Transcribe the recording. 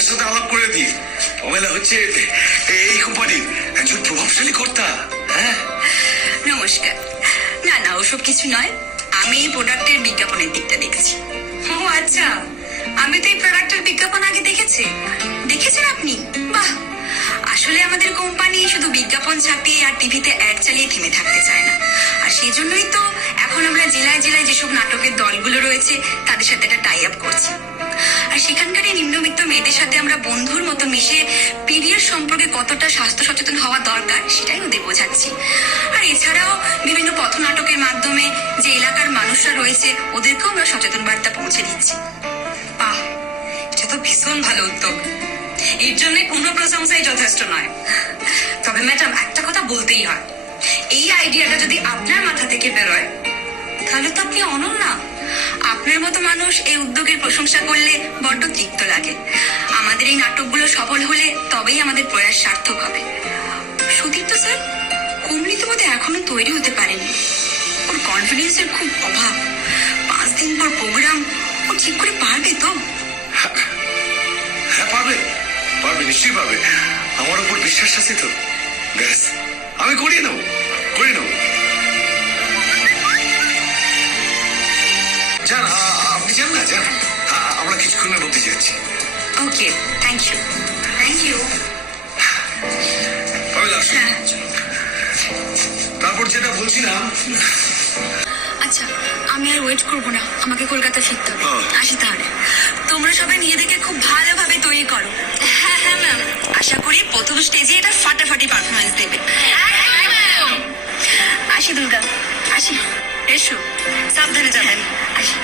সাথে আলাপ করে দিই অমেলা হচ্ছে এই কোম্পানির একজন প্রভাবশালী কর্তা। হ্যাঁ? নমস্কার। না না, ওসব কিছু নয়। আমি এই প্রোডাক্টের বিজ্ঞাপনের দিকটা দেখছি। ও আচ্ছা। আমি তো এই প্রোডাক্টের বিজ্ঞাপন আগে দেখেছি। দেখেছেন আপনি? বাহ! আসলে আমাদের কোম্পানি শুধু বিজ্ঞাপন ছাপিয়ে আর টিভিতে অ্যাড চালিয়ে থেমে থাকতে চায় না। আর সেই জন্যই তো এখন আমরা জেলায় জেলায় যেসব নাটকের দলগুলো রয়েছে, তাদের সাথে একটা টাই আপ করছি। আর সেখানকার বন্ধুর মতো মিশে পিরিয়ড সম্পর্কে কতটা স্বাস্থ্য সচেতন হওয়া দরকার সেটাই ওদের বোঝাচ্ছি। আর এছাড়াও বিভিন্ন পথনাটকের মাধ্যমে যে এলাকার মানুষরা রয়েছে, ওদেরকেও আমরা সচেতন বার্তা পৌঁছে দিচ্ছি। বাহ, এটা তো ভীষণ ভালো উদ্যোগ। এর জন্য কোনো প্রশংসাই যথেষ্ট নয়। তবে ম্যাডাম, একটা কথা বলতেই হয়। এই আইডিয়াটা যদি আপনার মাথা থেকে বেরোয়, তাহলে তো আপনি অনন্য আপনার মতো মানুষ এই উদ্যোগের প্রশংসা করলে বড্ড তৃপ্ত লাগে। আমাদের এই নাটকগুলো সফল হলে তবেই আমাদের প্রয়াস সার্থক হবে। সুদীপ্ত স্যার, কমলি তো বোধহয় এখনও তৈরি হতে পারেনি। ওর কনফিডেন্সের খুব অভাব। পাঁচ দিন পর প্রোগ্রাম ও ঠিক করে পারবে তো? হ্যাঁ পারবে। পারবে, নিশ্চয়ই পারবে। আমার উপর বিশ্বাস আছে তো? ব্যাস, আমি করিয়ে নেব করিয়ে নেব। Okay thank you thank you তাহলে আসুন হ্যাঁ তারপর যেটা বলছিলাম আচ্ছা আমি আর ওয়েট করব না। আমাকে কলকাতা ফিরতে হবে। হ্যাঁ। আসি তাহলে। তোমরা সবাই নিজেদেরকে খুব ভালোভাবে তৈরি করো। হ্যাঁ হ্যাঁ ম্যাম আশা করি প্রথম স্টেজে এটা ফাটাফাটি পারফরমেন্স দেবে। আসি দুর্গা। আসি। এসো। সাবধানে যাবেন। আসি।